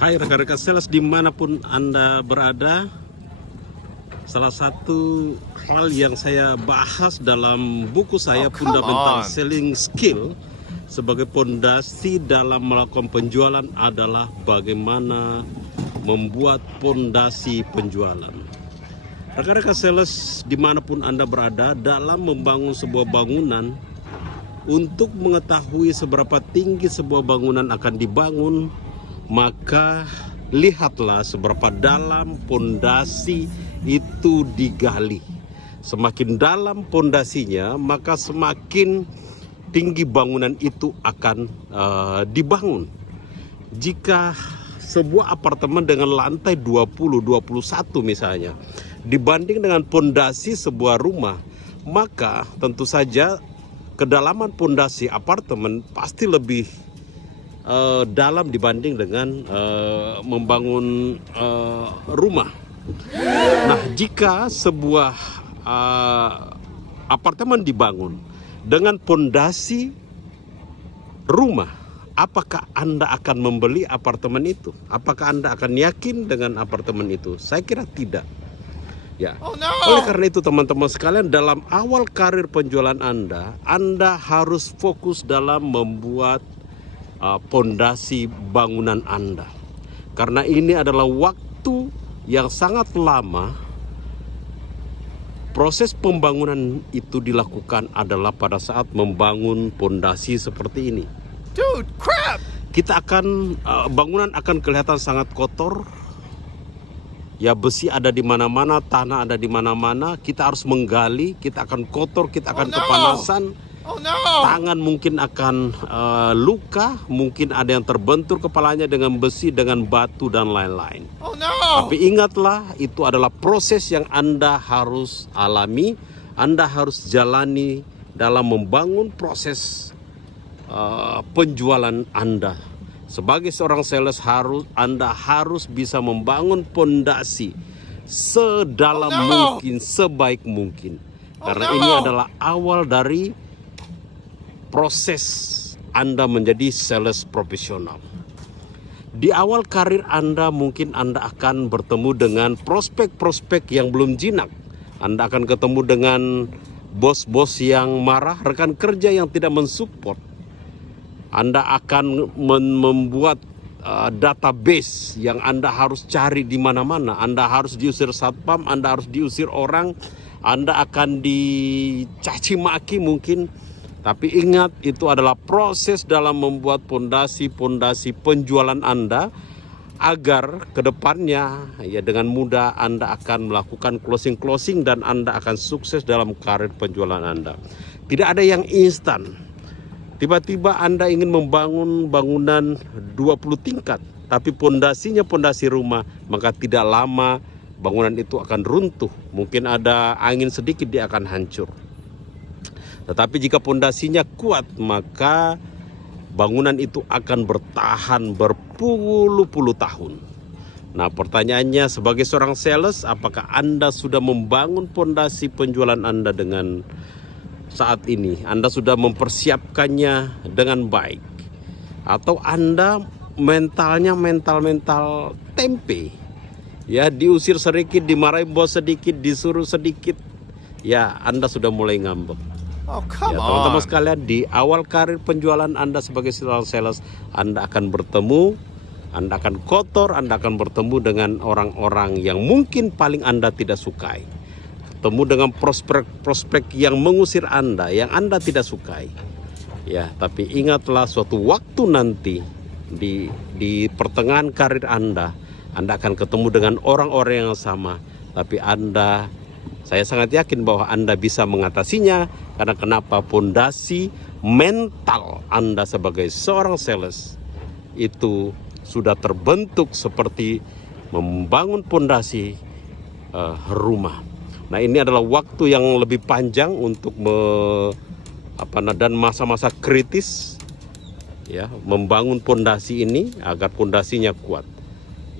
Hai rekan-rekan sales dimanapun Anda berada. Salah satu hal yang saya bahas dalam buku saya Fundamental Selling Skill sebagai pondasi dalam melakukan penjualan adalah bagaimana membuat pondasi penjualan. Rekan-rekan sales dimanapun Anda berada, dalam membangun sebuah bangunan, untuk mengetahui seberapa tinggi sebuah bangunan akan dibangun, maka lihatlah seberapa dalam pondasi itu digali. Semakin dalam pondasinya, maka semakin tinggi bangunan itu akan dibangun. Jika sebuah apartemen dengan lantai 20, 21 misalnya, dibanding dengan pondasi sebuah rumah, maka tentu saja kedalaman pondasi apartemen pasti lebih dalam dibanding dengan membangun rumah. Nah, jika sebuah apartemen dibangun dengan pondasi rumah, apakah Anda akan membeli apartemen itu? Apakah Anda akan yakin dengan apartemen itu? Saya kira tidak. Ya. Oleh karena itu teman-teman sekalian, dalam awal karir penjualan Anda harus fokus dalam membuat pondasi bangunan Anda. Karena ini adalah waktu yang sangat lama. Proses pembangunan itu dilakukan adalah pada saat membangun pondasi seperti ini. Dude, crap! Bangunan akan kelihatan sangat kotor. Ya, besi ada di mana-mana, tanah ada di mana-mana. Kita harus menggali, kita akan kotor, kita akan kepanasan. Tangan mungkin akan luka, mungkin ada yang terbentur kepalanya dengan besi, dengan batu dan lain-lain. Tapi ingatlah, itu adalah proses yang Anda harus alami, Anda harus jalani dalam membangun proses penjualan Anda. Sebagai seorang sales Anda harus bisa membangun pondasi sedalam mungkin, sebaik mungkin. Karena ini adalah awal dari proses Anda menjadi sales profesional. Di awal karir Anda mungkin Anda akan bertemu dengan prospek-prospek yang belum jinak. Anda akan ketemu dengan bos-bos yang marah, rekan kerja yang tidak mensupport. Anda akan membuat database yang Anda harus cari di mana-mana. Anda harus diusir satpam, Anda harus diusir orang, Anda akan dicaci maki mungkin. Tapi ingat, itu adalah proses dalam membuat pondasi penjualan Anda, agar kedepannya ya dengan mudah Anda akan melakukan closing dan Anda akan sukses dalam karir penjualan Anda. Tidak ada yang instan. Tiba-tiba Anda ingin membangun bangunan 20 tingkat, tapi pondasinya pondasi rumah, maka tidak lama bangunan itu akan runtuh. Mungkin ada angin sedikit dia akan hancur. Tetapi jika pondasinya kuat, maka bangunan itu akan bertahan berpuluh-puluh tahun. Nah, pertanyaannya sebagai seorang sales, apakah Anda sudah membangun pondasi penjualan Anda dengan saat ini? Anda sudah mempersiapkannya dengan baik? Atau Anda mentalnya mental tempe? Ya, diusir sedikit, dimarahi bos sedikit, disuruh sedikit, ya Anda sudah mulai ngambek. Ya, teman-teman sekalian, di awal karir penjualan Anda sebagai seorang sales, Anda akan bertemu, Anda akan kotor, Anda akan bertemu dengan orang-orang yang mungkin paling Anda tidak sukai. Ketemu dengan prospek yang mengusir Anda, yang Anda tidak sukai. Ya, tapi ingatlah suatu waktu nanti di pertengahan karir Anda akan ketemu dengan orang-orang yang sama. Tapi saya sangat yakin bahwa Anda bisa mengatasinya. Karena kenapa? Pondasi mental Anda sebagai seorang sales itu sudah terbentuk seperti membangun pondasi rumah. Nah, ini adalah waktu yang lebih panjang untuk dan masa-masa kritis, ya, membangun pondasi ini agar pondasinya kuat.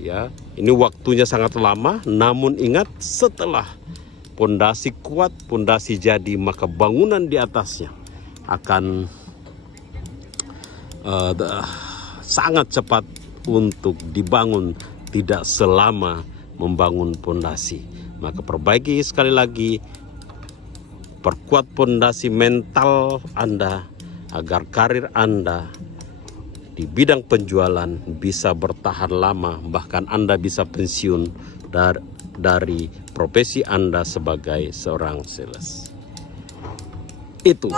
Ya, ini waktunya sangat lama, namun ingat, setelah pondasi kuat, pondasi jadi, maka bangunan di atasnya akan sangat cepat untuk dibangun, tidak selama membangun pondasi. Maka perbaiki sekali lagi, perkuat pondasi mental Anda agar karir Anda di bidang penjualan bisa bertahan lama, bahkan Anda bisa pensiun dari profesi Anda sebagai seorang sales. Itu.